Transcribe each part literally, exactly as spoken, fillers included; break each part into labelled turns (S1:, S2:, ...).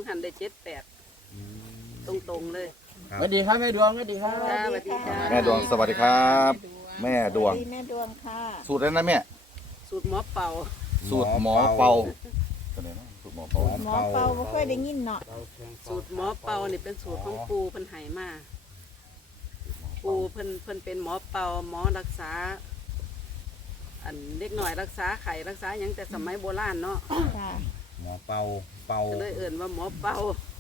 S1: หันได้เจ็ดแปดตรงตรงเลย
S2: สวัสดีครับแม่ดวงสวัสดีครับ
S1: สวัสดีจ้า
S3: แม่ดวงสวัสดีครับแม่ดวง
S4: แม่ดวงค่ะ
S3: สูตรอะไรนะแม่
S1: สูตรหมอเป่า
S3: สูตรหมอเป่าสูตรหมอเป่า
S4: หมอเป่าบ่เคยได้ยินเนาะ
S1: สูตรหมอเป่านี่เป็นสูตรของปูเพิ่นให้มาปูเพิ่นเพิ่นเป็นหมอเป่าหมอรักษาอันเด็กหน่อยรักษาไข้รักษาหยังแต่สมัยโบราณเนาะ
S4: ค่ะ
S2: หมอเป่าเป่า
S1: ก็เลยเอิ่นว่าหมอเป่า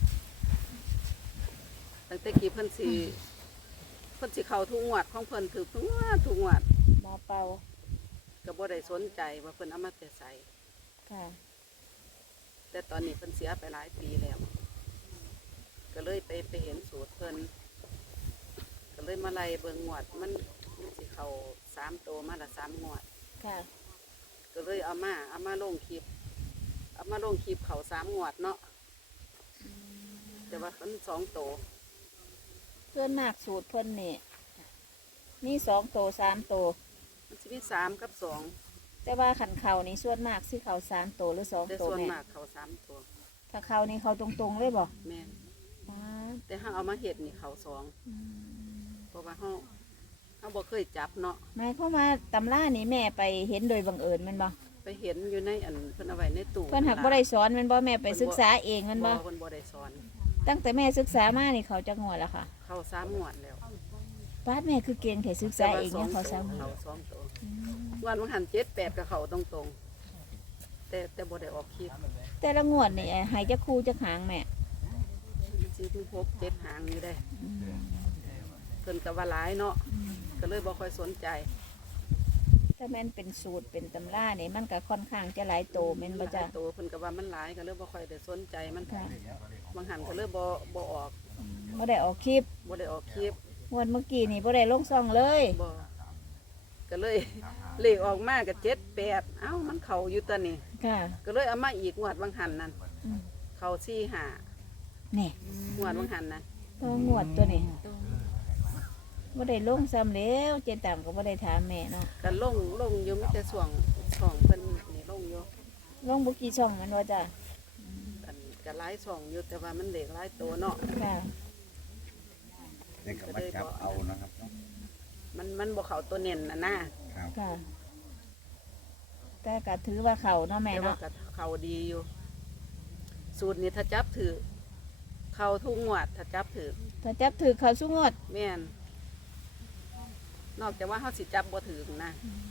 S1: ตั้งแต่กี้เพิ่นสิเพิ่นสิเข้าทุกงวดของเพิ่นถือทุกงวดทุกงวด
S4: หมอเป่า
S1: ก็บ่ได้สนใจว่าเพิ่นเอามาแต่ใส่
S4: ค่ะ
S1: แต่ตอนนี้เพิ่นเสียไปหลายปีแล้ว ก็เลยไปไปเห็นสูตรเพิ่นก็เลยมาไล่เบิ่งงวดมันมันสิเข้าสามตัวมาละสามงวด
S4: ค่ะ
S1: ก็เลยเอามาเอามาลงคลิปเอามาลงคลิปเข้าสามงวดเนาะแต่ว่ามันสองตัว
S4: เพื่อนมากสูตรเพิ่นนี่มีสองโตสามโต
S1: มันสิมีสามกับสอง
S4: แต่ว่าขันเขานี่ส่วนมากสิเขาสามโตหรือสอง
S1: แต่
S4: โต
S1: ส่วน
S4: แม่
S1: มากเข้าสามตัว
S4: ถ้าเขานี่เขาตรงๆเลยบ่
S1: แม่น
S4: อ๋อ
S1: แต่ถ้าเอามาเห็ดนี่เข้าสอง
S4: อืม
S1: เพราะว่าเฮาเฮาบ่เคยจับเนาะ
S4: หมายความว่าตำรานี่แม่ไปเห็นโดยบังเอิญแมันบ่
S1: ไปเห็นอยู่ในอันเพิ่นเอาไว้ในตู้
S4: เพิ่นหักบ่ได้สอนแมันบ่แม่ไปศึกษาเองแมันบ่
S1: เพิ่นบ่ได้สอน
S4: ตั้งแต่แม่ศึกษามานี่เขาจะงวดแล้วค่ะ
S1: เข้าสามงวดแล้ว
S4: ป้าดแม่คือเก่งแค่ศึกษาเองเนี่ยเขาสามงว
S1: เขา
S4: ด
S1: สองตัววันวันหันเจ็ดแปดกับเขาตรงตรงๆแต่แต่บ่ได้ออกคลิป
S4: แต่ละงวดนี่ให้จะคู่จะหางแม่
S1: สี่ถึงหกเจ็ดหางอยู่ได้เพิ่นก็ว่าหลายเนาะก็เลยบ่ค่อยสนใจ
S4: ถ้าแม่นเป็นสูตรเป็นตำราเนี่ยมันก็ค่อนข้างจะหลายโตแม่นบ่จ้ะ
S1: ตัวเพิ่นก็ว่ามันหลายก็เลยบ่ค่อยได้สนใจมัน
S4: ค่ะ
S1: บางหันก็เลยบ่บ่ออก
S4: บ่ได้ออกคลิป
S1: บ่ได้ออกคลิป
S4: งวดเมื่อกี้นี่บ่ได้ลงซ่องเลย
S1: บ่ก็เลย เลขออกมาก็เจ็ดแปดเอ้ามันเข้าอยู่ตัวนี้
S4: ค่ะ
S1: ก็เลยเอามาอีกงวดบางหันนั่น
S4: อืม
S1: เข้าสี่ห้า
S4: นี่
S1: งวดบางหันนั่น
S4: ตัวงวดตัวนี้บ่ได้ลงซ้ำแล้วเจตังก็บ่ได้ถามแม่เนาะ
S1: ก็ลงลงอยู่มีแต่ช่วงช่องเพิ่นนี่ลงอยู่
S4: ลงบ่กี่ช่องแมันว่าจ้ะ
S1: อันก็หลายช่องอยู่แต่ว่ามันเด็กหลายตัวเนาะ
S4: ค่ะ
S2: เด็กกับมาจับเอานะครับเนาะ
S1: มันมันบ่เข้าตัวเน้นน่ะนะครับ
S4: ค่ะ แต่ก็ถือว่าเขาเนาะแม่
S1: แต่ว่า
S4: เนาะ
S1: ก็เข้าดีอยู่ สูตรนี้ถ้าจับถือเข้าทุกงวดถ้าจับถือ
S4: ถ้าจับถือเขาสุงวด
S1: แม่นนอกจากว่าเฮาสิจับบ่ถือนะ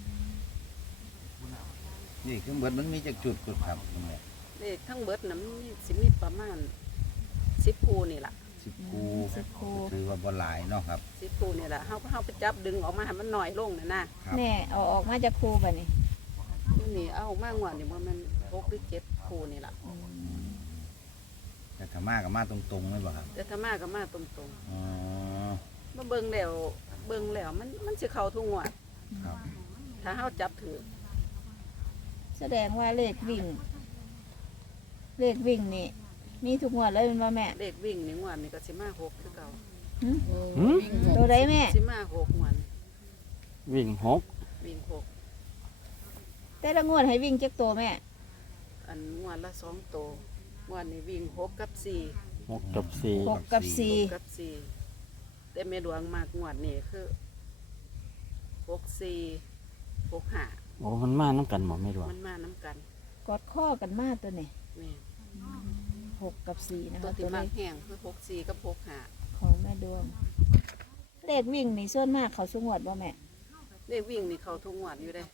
S2: นี่คือเบิดมันมีจากจุดจุดครับคุณแม่
S1: เลขทั้งเบิดน่ะมันมีสิมีประมาณสิบคู่นี่ล่ะ
S2: สิบคู
S4: สิบครู
S2: ถือว่าบ่หลายเนาะครับ
S1: สิบคู่นี่ล่ะเฮาเฮาไปจับดึงออกมาให้มันน้อยลงน่ะนะครับ
S4: แม่เอาออกมาจากครูบัดนี้
S1: อยู่นี่เอาออกมางวดนี่บ่แม่นหกหรือเจ็ดคู่นี่ล่ะ
S4: อืม
S2: แต่ถ้ามากับมาตรงๆเลยบ่ครับ
S1: แต่ถ้ามาก็มาตรง
S2: อ๋อ
S1: ๆมาเบิ่งแล้วเบิ่งแล้วมันมันสิเข้าทุกงวด
S2: ครับ
S1: ถ้าเฮาจับถือ
S4: แสดงว่าเลขวิ่ง เลขวิ่งนี่ มีทุกงวดเลยแมันว่าแม่
S1: เลขวิ่งนี่งวดนี่ก็สิมาหกคือเก่า
S4: หึ
S5: หืม
S4: ตัวใดแม่
S1: สิมาหกงวด
S5: วิ่งหก
S1: วิ่งหก
S4: แต่ละงวดให้วิ่งจักตัวแม่
S1: อันงวดละสองโตวงวดนี้วิ่งหกกับสี่
S5: หกกับสี่
S4: หกกับสี่
S1: หกกับสี่แต่แม่หลวงมากงวดนี่คือหกสี่หกห้า
S5: โอ้มันมาน้ำกันหมดไม่รู้
S1: มันมาน้ำกัน
S4: กอดข้อกันมาตัวนี้
S1: แม่
S4: หกกับสี่นะ
S1: ตัว
S4: คะ
S1: ที่
S4: ตัวเล
S1: มาก
S4: ข
S1: แห้งคือหกสี่กับหกห้า
S4: ของแม่ดวง เลขวิ่งนี่ส่วนมากเขาสุงวดบ่แม่
S1: เลขวิ่งนี่เขาทุกงวดอยู่ได้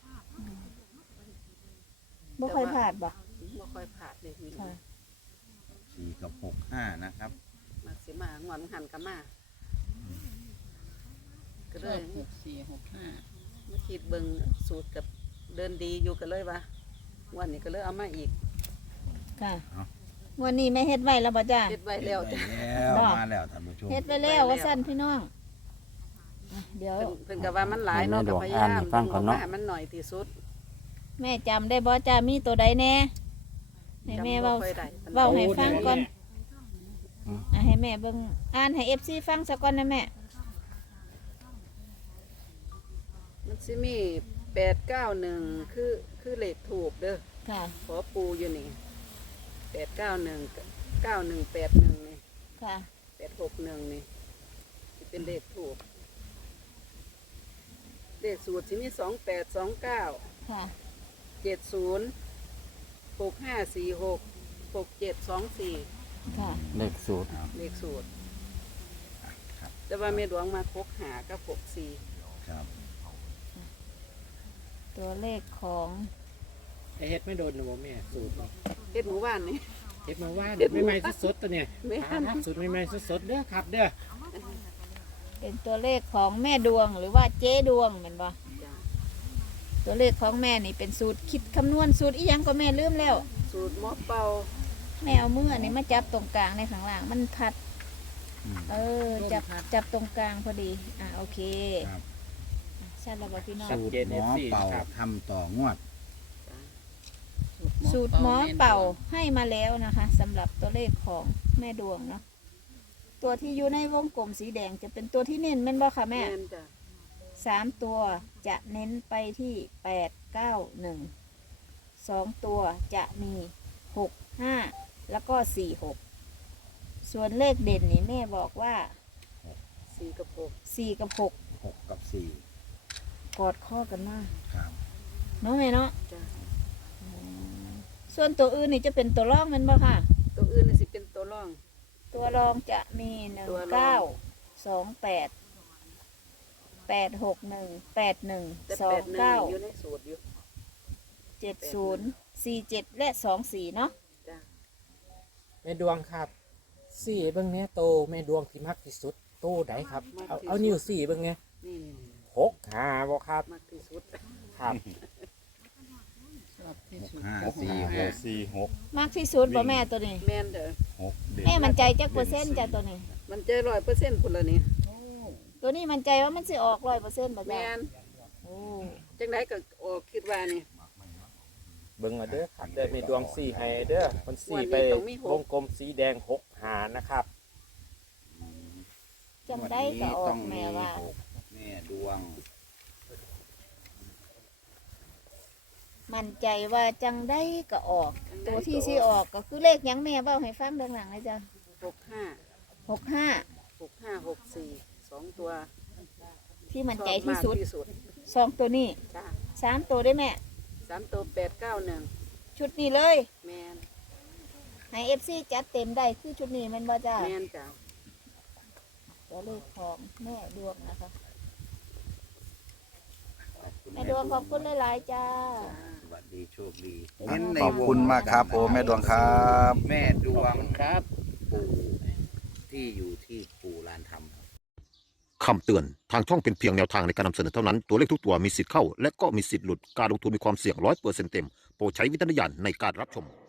S4: บ่ค่อยพลาดบ่
S1: ไม่ค่อยผ่านเลขวิ่ง
S4: ค่ะ
S2: สี่กับหกห้านะครับ
S1: มาสิมางวดมันหันกับมาก็เลย
S6: หกสี่หกห้า
S1: มาคิดเบิ่งสูตรกับเดินดีอยู่กันเลยว่างวันนี้ก็เลยเอามาอีก
S4: ค่ะ
S2: เอา
S4: งวันนี้แม่เฮ็ดไว้แล้วบ่จ้า
S1: เฮ็ดไว้แล้วจ้ะ
S2: แล้ว
S4: บ่
S2: มาแล้วท่านผู้ชม
S4: เฮ็ดไว้แล้วว่าสั้นพี่น้องอ่ะเดี๋ยว
S1: เพิ่นเพิ่นก็ว่ามันหลายเนาะก็พยายามดึงออกมาให้มันหน่อยที่สุด
S4: แม่จำได้บ่จ้ามีตัวใดแน่ให้แม่เว้า
S1: จำบ่ค่อยได้ปานใด
S4: เว้าให้ฟังก่อนอ่ะให้แม่เบิ่งอ่านให้ เอฟ ซี ฟังซะก่อนนะแม่
S1: มันสิมีแปดเก้าหนึ่งคือคือเลขถูกเด้อ
S4: ค่ะ
S1: ขอปูอยู่นี่แปดเก้าหนึ่งกเก้าหนึ่งแปดหนึ่งนี่
S4: ค่ะ
S1: แปดหกหนึ่งนี่ที่เป็นเลขถูกเลขสูตรที่มีสองแปดสองเก้า
S4: ค่ะ
S1: เจ็ดศูนย์หกห้าสี่หกหกเจ็ดสองสี่
S4: ค่ะ
S5: เลขสูตร
S1: เลขสูตร
S2: ครับ
S1: แต่ว่าเมดวงมาหกหากับหกสี่
S2: ครับ
S4: ตัวเลขของ
S6: ไอเฮ็ดไม่โดนนะบ่แม่สูตรนี่
S1: เฮ็ดหมู่บ้านนี่
S6: เฮ็ดมาว่า
S1: เฮ็
S6: เด็
S1: ด
S6: ด
S1: หมู่
S6: ใหม่
S1: บ้าน
S6: ๆสดๆตัวเนี่ย
S1: แม่น
S6: หาสูตรใหม่ๆสดๆเด้อครับเด้อ
S4: เป็นตัวเลขของแม่ดวงหรือว่าเจ๊ดวงเหมือนบ่
S1: จ้ะ
S4: ตัวเลขของแม่นี่เป็นสูตรคิดคำนวณสูตรอีหยังก็แม่ลืมแล้ว
S1: สูตรหมอเป่า
S4: แม่เอามืออันนี้มาจับตรงกลางในข้างล่างมันพัด
S2: อืม
S4: เออ จับจับตรงกลางพอดี อ่ะโอเค
S2: ครับ
S4: อ่ะชัดแล้วบ่พี่น้อง
S2: สูตรหมอเป่าทำต่องวด
S4: สูตรหมอเป่าให้มาแล้วนะคะสำหรับตัวเลขของแม่ดวงเนาะตัวที่อยู่ในวงกลมสีแดงจะเป็นตัวที่เน้นแม่นบ่ค่ะแม่
S1: แม่นจ้ะ
S4: สามตัวจะเน้นไปที่แปดเก้าหนึ่งสองตัวจะมีหกห้าแล้วก็สี่หกส่วนเลขเด่นนี่แม่บอกว่า
S1: สี่กับหก
S4: สี่กับหก
S2: หกกับสี่
S4: กอดข้อกันมาก
S2: ครับ
S4: เนาะแม่เนาะ
S1: จ้ะ
S4: อืมส่วนตัวอื่นนี่จะเป็นตัวร่องแมันบ่ค่ะ
S1: ตัวอื่นนี่สิเป็นตัวร่อง
S4: ตัวรองจะมีหนึ่ง
S1: ตัวรอ
S4: เก้าง สองแปดแปดหกหนึ่งแปดหนึ่ง
S1: แต่
S4: สอ
S1: แป
S4: ง
S1: ดหนึ่ง
S4: เก้า
S1: อยู่ในสูตรอยู่
S4: เจ็ดศูนย์สี่เจ็ดและสองสี่เนาะ
S1: จ้ะ
S6: แม่ดวงครับสี่เบิ่งเนี้ยโตแม่ดวงที่มักที่สุดโตไหนครับเอาเอานิ้วสี่เบิ่งเนี้ย
S1: นี่นี่นี่
S6: หกหาบ่ครับ
S1: มากที่สุด
S6: ครับ
S2: หกห้า
S3: หก
S2: สี่
S3: สี่
S2: ห
S3: ห
S2: ก
S3: กสี่หก
S4: มากที่สุดบ่แม่ตัวนี้
S1: แม่นเด้อ
S2: หกเด่น
S4: แม่มันใจจักเปอร์เซ็นต์จ้ะตัวนี้
S1: มันเจอร้อยเปอร์เซ็นต์พุ่นละนี่
S4: ตัวนี้มันใจว่ามันสิออกร้อยเปอร์เซ็นต์บ่จ้ะ
S1: แม่น
S4: โอ้
S1: จังไดก็ออกคิดว่านี่
S6: เบิ่งเอาเด้อครับเด้อแม่ดวงสี่ให้เด้อมันสี่ไปวงกลมสีแดงหกหานะครับ
S4: จำได้ก็ออกแม่ว่า
S2: หกแม่ดวง
S4: มันใจว่าจังได้ก็ออก ตัวที่สิออกก็คือเลขหยังแม่เบ้าให้ฟังดังหลังเลยจ้ะ
S1: หกห้า
S4: หกห้า
S1: หกห้าหกสี่สองตัว
S4: ที่มันใจที่สุด
S1: ชอบมากที่สุด
S4: สองตัวนี้
S1: จ้ะ
S4: สามตัวได้แม่
S1: สามตัวแปดเก้าหนึ่ง
S4: ชุดนี้เลย
S1: แม่น
S4: ให้เอฟซีจัดเต็มได้คือชุดนี้แมันบ่จ้า
S1: แม่นจ้ะ
S4: ตัวเลขของแม่ดวงนะคะ
S2: ขอบคุณ
S4: แม่ดวงขอบคุณหลายๆจ้า
S1: จ้า
S2: สวัสดีโชคดี
S3: ขอบคุณมากครับผมแม่ดวงครับ
S2: แม่ดวง
S6: ครับ
S2: ปู่ที่อยู่ที่ปู่ลานธรรม
S7: คำเตือน ทางช่องเป็นเพียงแนวทางในการนำเสนอเท่านั้น ตัวเลขทุกตัวมีสิทธิ์เข้า และก็มีสิทธิ์หลุด การลงทุนมีความเสี่ยงร้อยเปอร์เซ็นต์เต็ม โปรดใช้วิจารณญาณในการรับชม